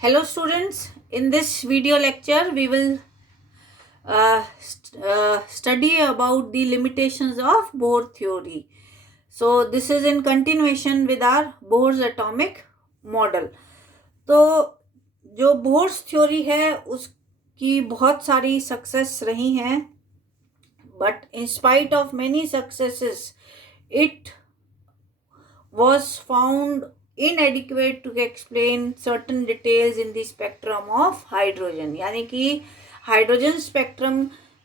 Hello students, in this video lecture we will study about the limitations of Bohr theory. So this is in continuation with our Bohr's atomic model. तो जो bourse theory है उसकी बहुत सारी success रही हैं, but in spite of many successes it was found inadequate to explain certain details in the spectrum of hydrogen. यानी कि हाइड्रोजन स्पेक्ट्रम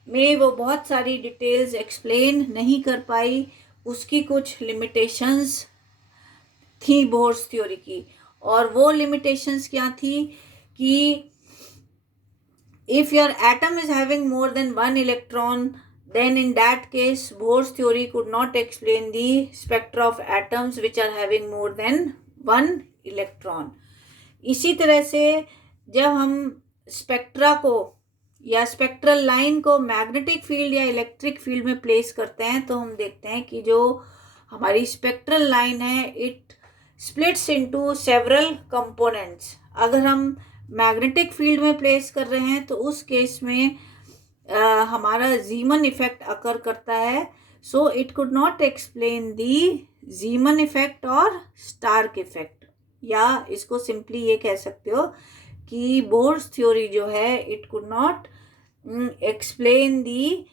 में वो बहुत सारी डिटेल्स एक्सप्लेन नहीं कर पाई, उसकी कुछ लिमिटेशंस थी बोर्स थ्योरी की. और वो लिमिटेशंस क्या थी कि if your atom is having more than one electron, then in that case Bohr's theory could not explain the spectra of atoms which are having more than one electron. इसी तरह से जब हम स्पेक्ट्रा को या स्पेक्ट्रल लाइन को magnetic field या electric field में प्लेस करते हैं तो हम देखते हैं कि जो हमारी स्पेक्ट्रल लाइन है it splits into several components. अगर हम मैग्नेटिक फील्ड में प्लेस कर रहे हैं तो उस केस में हमारा जीमन इफेक्ट अकर करता है. So it could not explain the जीमन effect और स्टार्क इफेक्ट, या इसको सिंपली ये कह सकते हो कि बोर्स थ्योरी जो है it could not explain the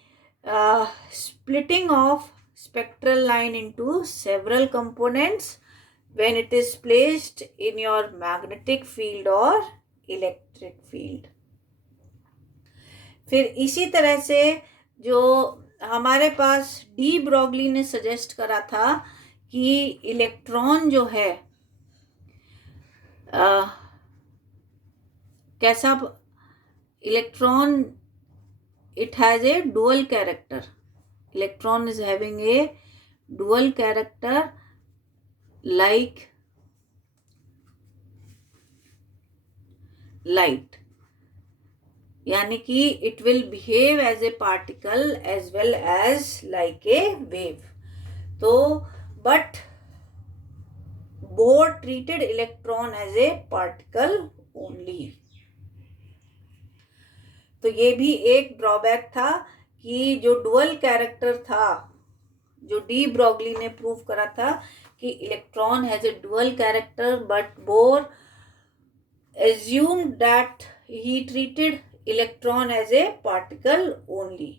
splitting of spectral line into several components when it is placed in your magnetic field or electric field. फिर इसी तरह से जो हमारे पास डी ब्रॉगली ने सजेस्ट करा था कि इलेक्ट्रॉन जो है कैसा electron it has a dual character. Electron is having a dual character like light. यानी कि it will behave as a particle as well as like a wave. तो but Bohr treated electron as a particle only. तो ये भी एक drawback था कि जो डुअल कैरेक्टर था, जो डी ब्रॉगली ने प्रूव करा था कि electron has A dual character, but bore assumed that he treated electron as a particle only.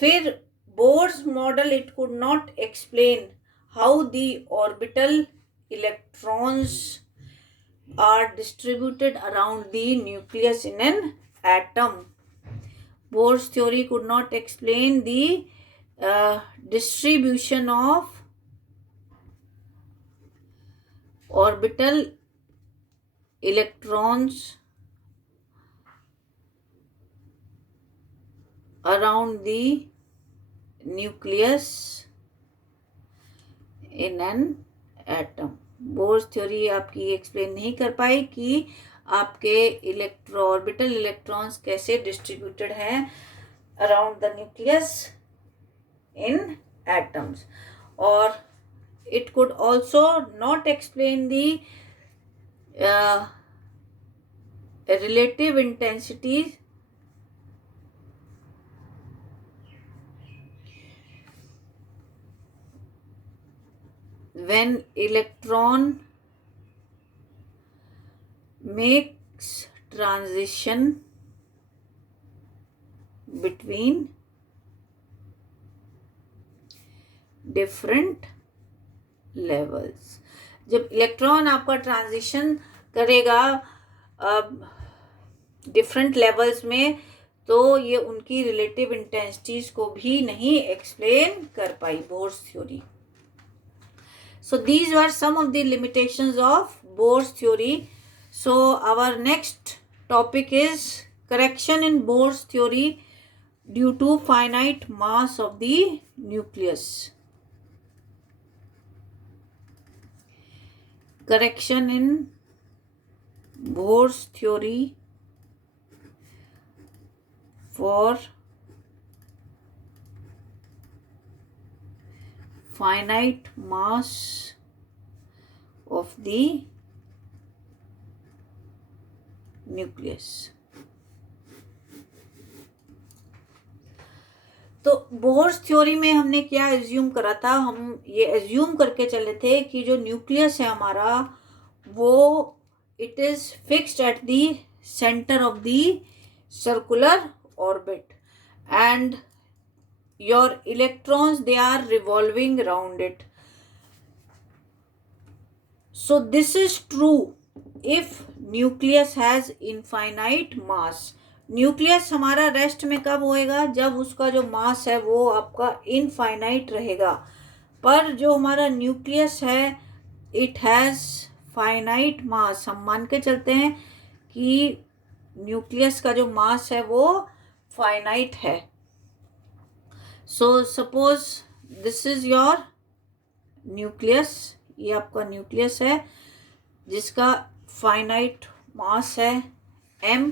फिर Bohr's model it could not explain how the orbital electrons are distributed around the nucleus in an atom. Bohr's theory could not explain the distribution of orbital electrons around the nucleus in an atom. Bohr's theory आपकी explain नहीं कर पाई कि आपके orbital electrons कैसे distributed हैं around the nucleus in atoms. और it could also not explain the relative intensity when electron makes transition between different levels. जब इलेक्ट्रॉन आपका ट्रांजिशन करेगा डिफरेंट लेवल्स में तो ये उनकी रिलेटिव इंटेंसिटीज को भी नहीं एक्सप्लेन कर पाई Bohr's theory. So these were some of the limitations of Bohr's theory. So our next topic is correction in Bohr's theory due to finite mass of the nucleus. Correction in Bohr's theory for finite mass of the nucleus. तो bourse theory में हमने क्या assume करा था, हम ये assume करके चले थे कि जो न्यूक्लियस है हमारा वो it is fixed at the centre of the circular orbit and your electrons they are revolving around it. So this is true if nucleus has infinite mass. Nucleus हमारा रेस्ट में कब होएगा, जब उसका जो मास है वो आपका इनफाइनाइट रहेगा. पर जो हमारा न्यूक्लियस है इट हैज़ फाइनाइट मास. हम मान के चलते हैं कि न्यूक्लियस का जो मास है वो फाइनाइट है. So suppose this is your nucleus, ये आपका न्यूक्लियस है जिसका फाइनाइट मास है m,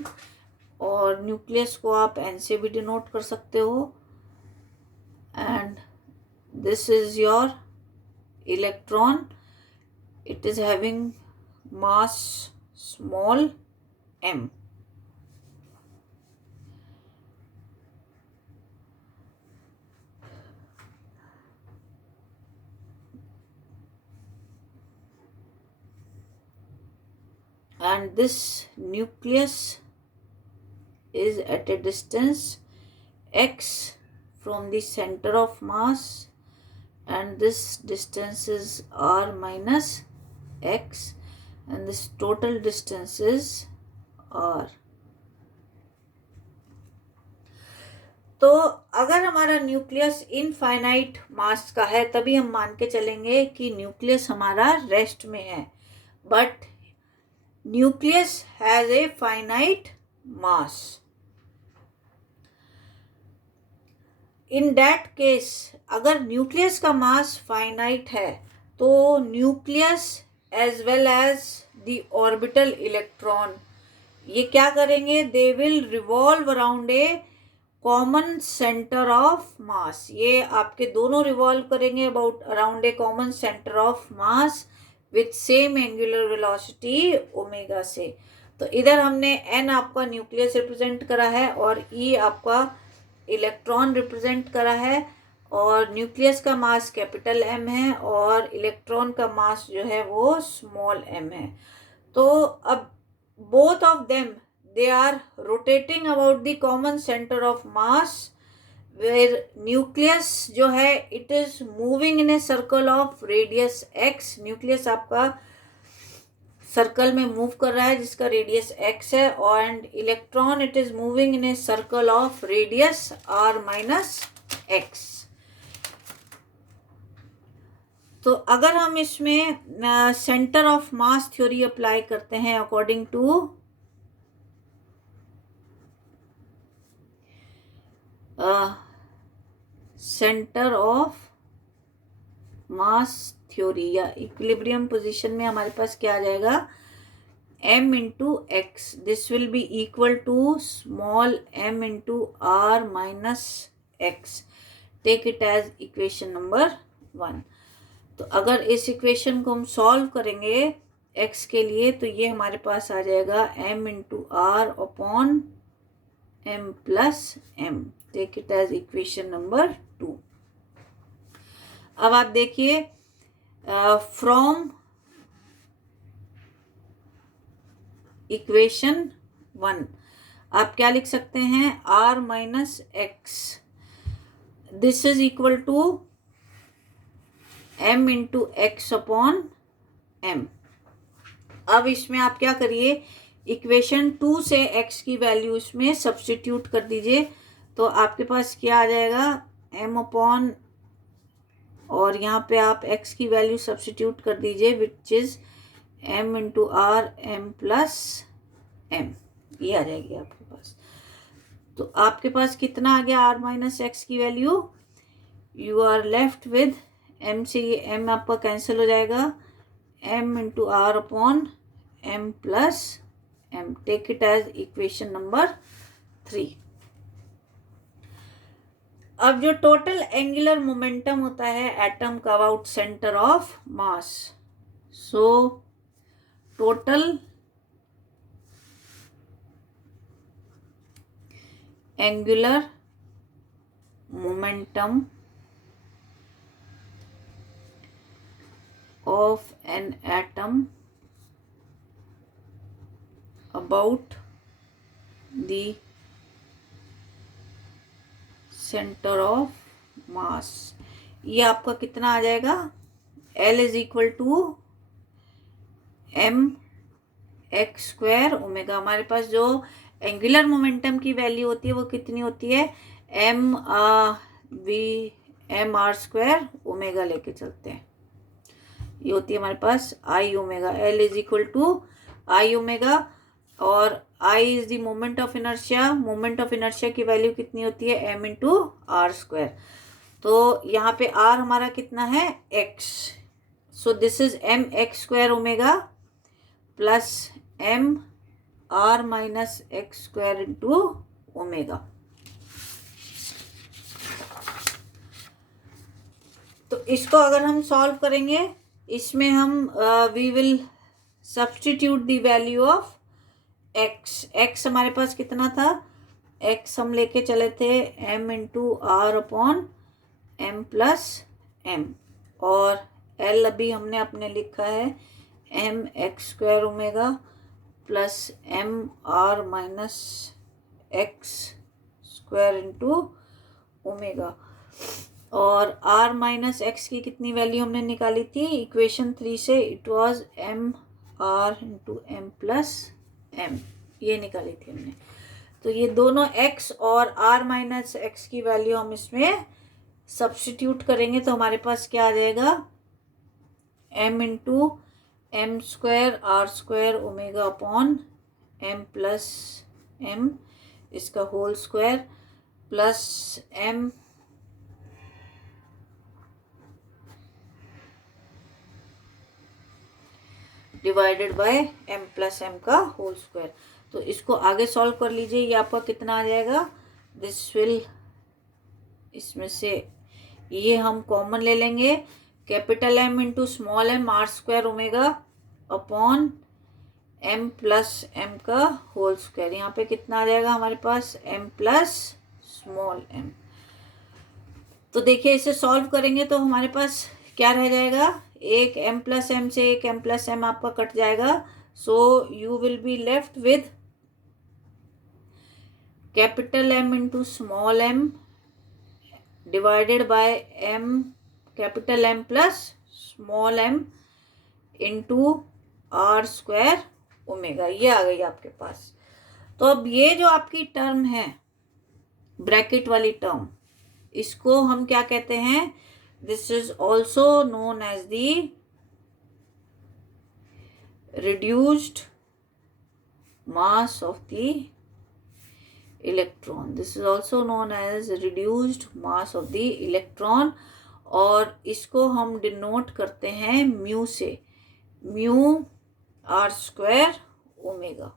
और न्यूक्लियस को आप n से भी डिनोट कर सकते हो. And this is your electron, it is having mass small m. And this nucleus is at a distance x from the center of mass, and this distance is r minus x, and this total distance is r. तो अगर हमारा nucleus infinite मास का है तभी हम मान के चलेंगे कि न्यूक्लियस हमारा रेस्ट में है. But nucleus has a finite mass. In that case, अगर न्यूक्लियस का मास फाइनाइट है तो nucleus as well as the orbital electron ये क्या करेंगे, they will revolve around a common centre of mass. ये आपके दोनों रिवॉल्व करेंगे around a common centre of mass with same angular velocity omega से. तो इधर हमने n आपका न्यूक्लियस रिप्रेजेंट करा है और E आपका इलेक्ट्रॉन रिप्रेजेंट करा है, और न्यूक्लियस का मास कैपिटल M है और इलेक्ट्रॉन का मास जो है वो स्मॉल m है. तो अब both of them they are rotating about the common centre of mass, where nucleus जो है it is moving in a circle of radius x. Nucleus आपका सर्कल में मूव कर रहा है जिसका रेडियस x है, और electron it is moving in a circle of radius r minus x. तो अगर हम इसमें centre of mass theory apply करते हैं according to centre of mass theory या इक्विलिब्रियम पोजीशन में हमारे पास क्या आ जाएगा, m into x. This will be equal to small m into r minus x. Take it as equation number 1. तो अगर इस इक्वेशन को हम सॉल्व करेंगे x के लिए तो ये हमारे पास आ जाएगा m into r upon m plus m. Take it as equation number 2. अब आप देखिए फ्रॉम इक्वेशन 1 आप क्या लिख सकते हैं, r minus x. This is equal to m into x upon m. अब इसमें आप क्या करिए, इक्वेशन 2 से x की वैल्यू इसमें सब्स्टिट्यूट कर दीजिए. तो आपके पास क्या आ जाएगा, m अपॉन, और यहाँ पे आप x की वैल्यू सब्स्टिट्यूट कर दीजिए which is m into r m plus m. ये आ जाएगी आपके पास. तो आपके पास कितना आ गया, r माइनस एक्स की value. You are left with m से ये m आपका कैंसिल हो जाएगा, m into r upon m plus m. Take it as equation number 3. अब जो टोटल एंगुलर मोमेंटम होता है एटम का about centre of mass, so total angular momentum of an atom about the centre of mass. ये आपका कितना आ जाएगा, L is equal to m x square omega. हमारे पास जो एंगुलर मोमेंटम की वैल्यू होती है वो कितनी होती है, एम आर स्क्वायर ओमेगा लेके चलते हैं, ये होती है हमारे पास I omega. L is equal to I omega और I is the moment of inertia. Moment of inertia की वैल्यू कितनी होती है, एम इंटू आर स्क्वायर। तो यहाँ पे आर हमारा कितना है, x. So this is m x square omega plus m r minus x square into omega. तो इसको अगर हम सॉल्व करेंगे, इसमें हम we will substitute the value of x. X हमारे पास कितना था, एक्स हम लेके चले थे m into r upon M plus m, और एल अभी हमने अपने लिखा है m x square omega plus m r minus x square into omega. और आर माइनस एक्स की कितनी वैल्यू हमने निकाली थी इक्वेशन 3 से, it was m r into m plus m, ये निकाली थी हमने। तो ये दोनों x और r माइनस एक्स की वैल्यू हम इसमें सब्स्टिट्यूट करेंगे तो हमारे पास क्या आ जाएगा, m into M square R square omega upon M plus M इसका whole square plus m divided by m plus M का होल स्क्वायर। तो इसको आगे सॉल्व कर लीजिए, ये आपका कितना आ जाएगा, दिस विल, इसमें से ये हम कॉमन ले लेंगे, capital M into small m r square omega upon m plus m का होल स्क्वायर। यहाँ पे कितना आ जाएगा हमारे पास, m प्लस स्मॉल m। तो देखिए इसे सॉल्व करेंगे तो हमारे पास क्या रह जाएगा, एक m प्लस m से एक m प्लस m आपका कट जाएगा। So you will be left with capital M into small m divided by m capital M plus small m into r square omega, ये आ गई आपके पास। तो अब ये जो आपकी टर्म है ब्रैकेट वाली टर्म, इसको हम क्या कहते हैं, this is also known as the reduced mass of the electron. This is also known as reduced mass of the electron, और इसको हम डिनोट करते हैं म्यू से, म्यू आर स्क्वायर ओमेगा।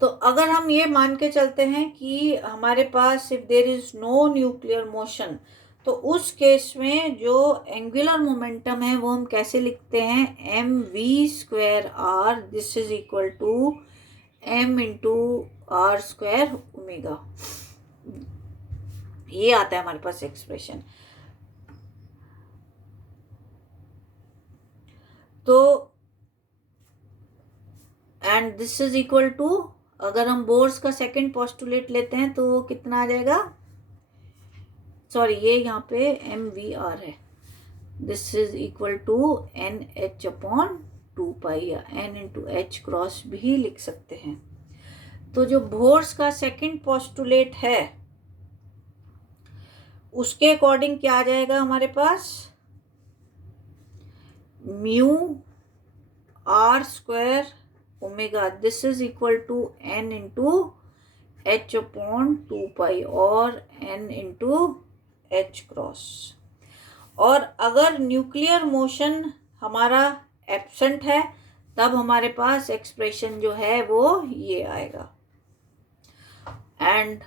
तो अगर हम ये मान के चलते हैं कि हमारे पास if there is no nuclear motion, तो उस केस में जो एंगुलर मोमेंटम है वो हम कैसे लिखते हैं, M v square r, this is equal to m into r square omega. ये आता है हमारे पास एक्सप्रेशन। तो and this is equal to, अगर हम बोर्स का सेकंड पोस्टुलेट लेते हैं तो वो कितना आ जाएगा, सॉरी ये यहाँ पे एम वी आर है, this is equal to n H upon 2 pi, या एन इंटू एच क्रॉस भी लिख सकते हैं। तो जो बोर्स का सेकंड पोस्टुलेट है उसके अकॉर्डिंग क्या आ जाएगा हमारे पास, mu R square omega, this is equal to N into H upon 2 pi और एन इंटू एच क्रॉस। और अगर न्यूक्लियर मोशन हमारा एब्सेंट है तब हमारे पास एक्सप्रेशन जो है वो ये आएगा, एंड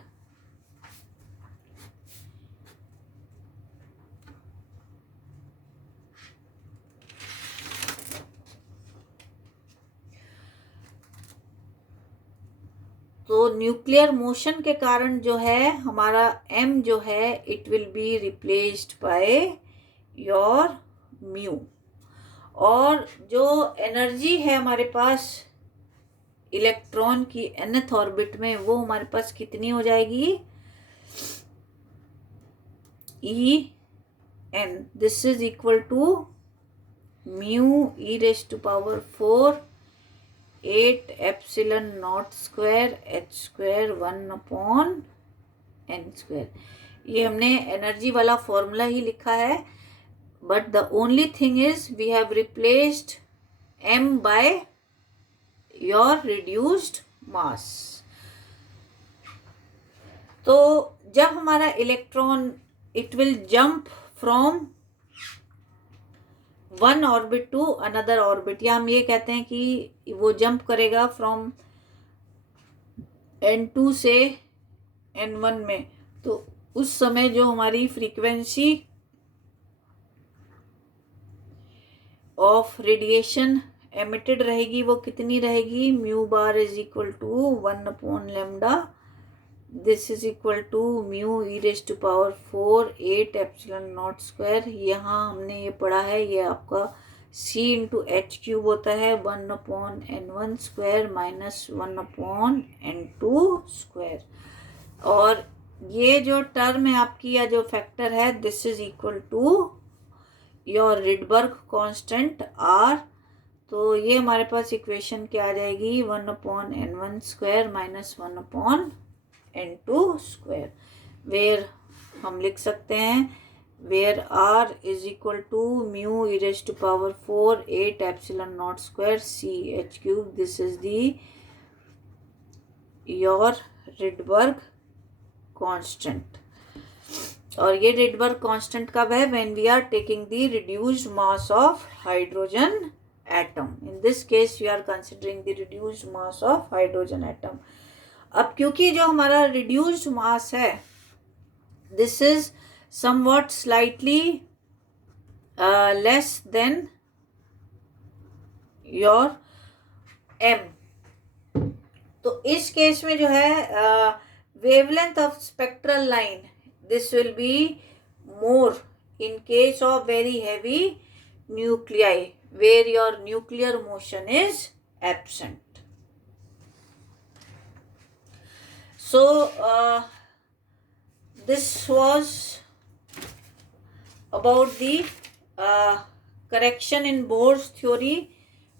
तो न्यूक्लियर मोशन के कारण जो है हमारा m जो है it will be replaced by your mu, और जो एनर्जी है हमारे पास इलेक्ट्रॉन की nth ऑर्बिट में वो हमारे पास कितनी हो जाएगी, En, this is equal to mu e raised to power 4 8 epsilon naught square h square 1 upon n square। ये हमने एनर्जी वाला फॉर्मूला ही लिखा है, but the only thing is we have replaced m by your reduced mass. तो जब हमारा electron it will jump from one orbit to another orbit, या हम ये कहते हैं कि वो जंप करेगा फ्रॉम n2 से n1 में, तो उस समय जो हमारी फ्रीक्वेंसी ऑफ रेडिएशन एमिटेड रहेगी वो कितनी रहेगी, mu bar is equal to 1 upon lambda, this is equal to mu e raise to power 4 8 epsilon not square. यहाँ हमने ये पढ़ा है, ये आपका c इंटू एच क्यूब होता है 1 upon n1 square minus 1 upon n2 square, और ये जो टर्म है आपकी या जो फैक्टर है this is equal to your Rydberg constant r। तो ये हमारे पास इक्वेशन क्या आ जाएगी, 1 upon n1 square minus 1 upon n2 square, where हम लिख सकते हैं where r is equal to mu e raise to power 4 8 epsilon not square c h cube, this is the your Rydberg constant. और ये Rydberg constant कब है, when we are taking the reduced mass of hydrogen atom, in this case we are considering the reduced mass of hydrogen atom. अब क्योंकि जो हमारा reduced मास है this is somewhat slightly less than your m, तो इस case में जो है wavelength of spectral line this will be more in case of very heavy nuclei where your nuclear motion is absent. So this was about the correction in Bohr's theory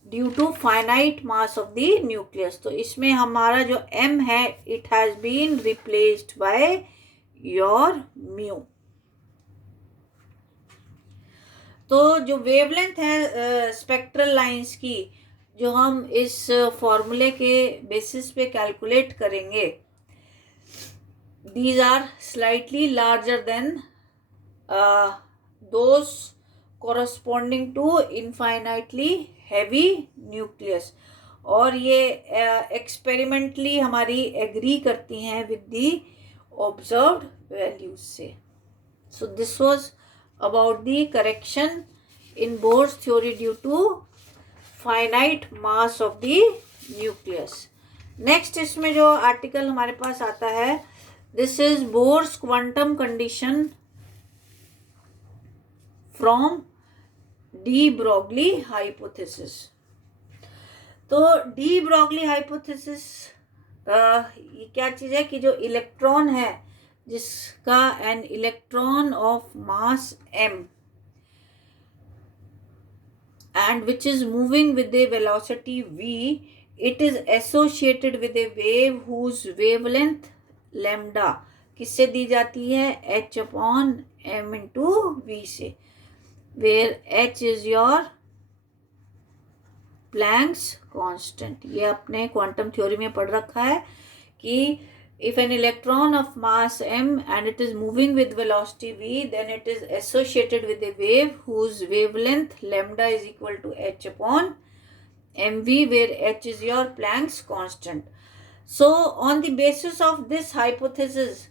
due to finite mass of the nucleus। तो इसमें हमारा जो m है it has been replaced by your mu। तो जो wavelength है spectral lines की जो हम इस फॉर्मूले के बेसिस पे कैलकुलेट करेंगे, these are slightly larger than those corresponding to infinitely heavy nucleus, और ये एक्सपेरिमेंटली हमारी एग्री करती हैं विद दी ऑब्जर्व्ड वैल्यूज से। सो this was about the correction in Bohr's theory due to finite mass of the nucleus। next इसमें जो article हमारे पास आता है this is Bohr's quantum condition from de Broglie hypothesis। तो de Broglie hypothesis ये क्या चीज़ है कि जो इलेक्ट्रॉन है जिसका an electron of mass m and which is moving with a velocity v, it is associated with a wave whose wavelength lambda किससे दी जाती है, h upon m into v से, where h is your Planck's constant। ये अपने quantum theory में पढ़ रखा है कि if an electron of mass m and it is moving with velocity v, then it is associated with a wave whose wavelength lambda is equal to h upon mv, where h is your Planck's constant। So on the basis of this hypothesis,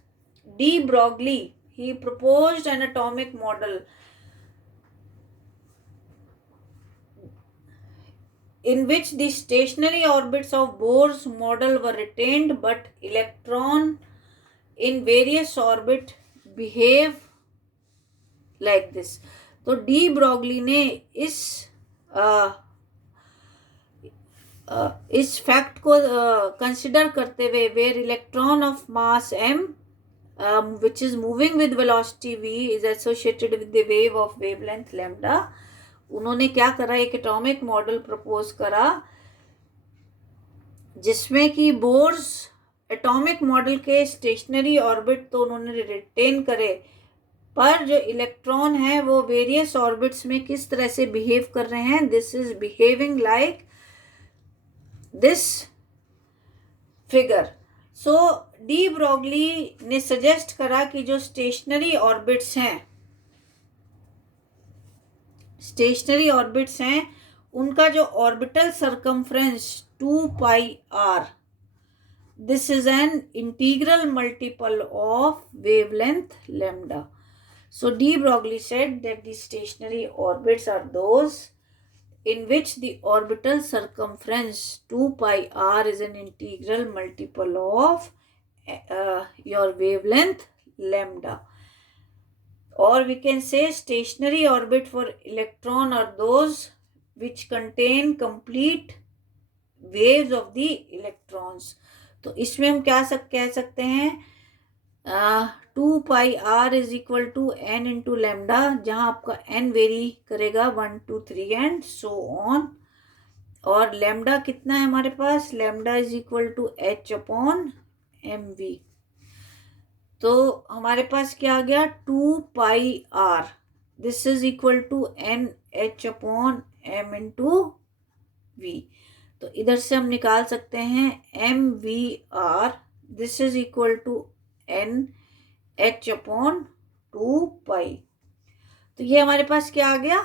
de Broglie he proposed an atomic model in which the stationary orbits of Bohr's model were retained, but electron in various orbit behave like this. तो de Broglie ने इस fact को consider करते हुए where electron of mass m which is moving with velocity v is associated with the wave of wavelength lambda, उन्होंने क्या करा, एक एटॉमिक मॉडल प्रपोज करा जिसमें कि बोर्स एटॉमिक मॉडल के स्टेशनरी ऑर्बिट तो उन्होंने रिटेन करे, पर जो इलेक्ट्रॉन है वो वेरियस ऑर्बिट्स में किस तरह से बिहेव कर रहे हैं. This is behaving like this figure. So de Broglie ने सजेस्ट करा कि जो स्टेशनरी ऑर्बिट्स हैं उनका जो orbital circumference 2 pi r, this is an integral multiple of wavelength lambda. So de Broglie said that the stationary orbits are those in which the orbital circumference 2 pi r is an integral multiple of your wavelength lambda. Or we can say stationary orbit for electron are those which contain complete waves of the electrons. तो इसमें हम क्या कह सकते हैं, 2 pi r is equal to n into lambda, जहाँ आपका n vary करेगा 1 2 3 एंड सो ऑन. और लेमडा कितना है हमारे पास, lambda is equal to h upon M V. तो हमारे पास क्या आ गया, 2 pi r, this is equal to n h अपॉन m इंटू वी. तो इधर से हम निकाल सकते हैं M we R, this is equal to n H upon 2 pi. तो ये हमारे पास क्या आ गया,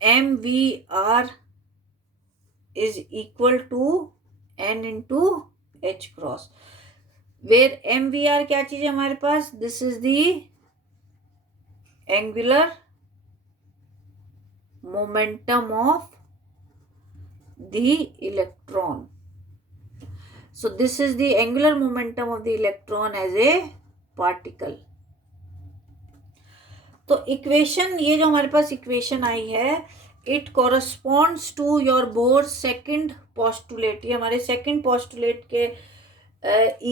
M we R is equal to N into H cross, where M we R क्या चीज है हमारे पास, this is the angular momentum of the electron. So this is the angular momentum of the electron as a particle. तो equation, ये जो हमारे पास इक्वेशन आई है, it corresponds to your Bohr's second postulate. ये हमारे सेकंड पोस्टुलेट के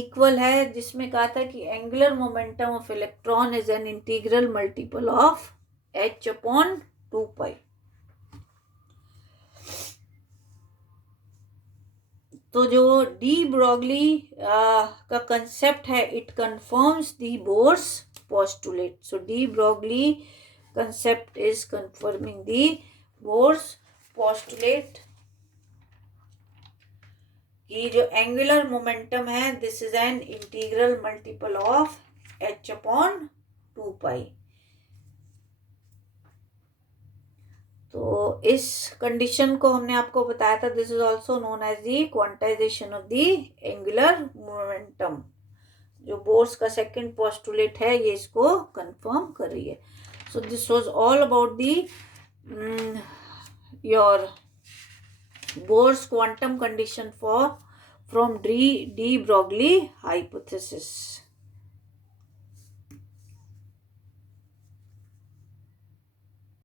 इक्वल है, जिसमें कहा था कि angular momentum of electron is an integral multiple of h upon 2 pi. तो जो डी ब्रॉगली का कंसेप्ट है, it confirms the Bohr's postulate. So de Broglie concept is confirming the Bohr's postulate कि जो एंगुलर मोमेंटम है, this is an integral multiple of h upon 2 pi. तो इस condition को हमने आपको बताया था, this is also known as the quantisation of the angular momentum. जो बोर्स का सेकंड पोस्टुलेट है, ये इसको कंफर्म कर रही है. So this was all about the your Bohr's quantum condition from de Broglie hypothesis.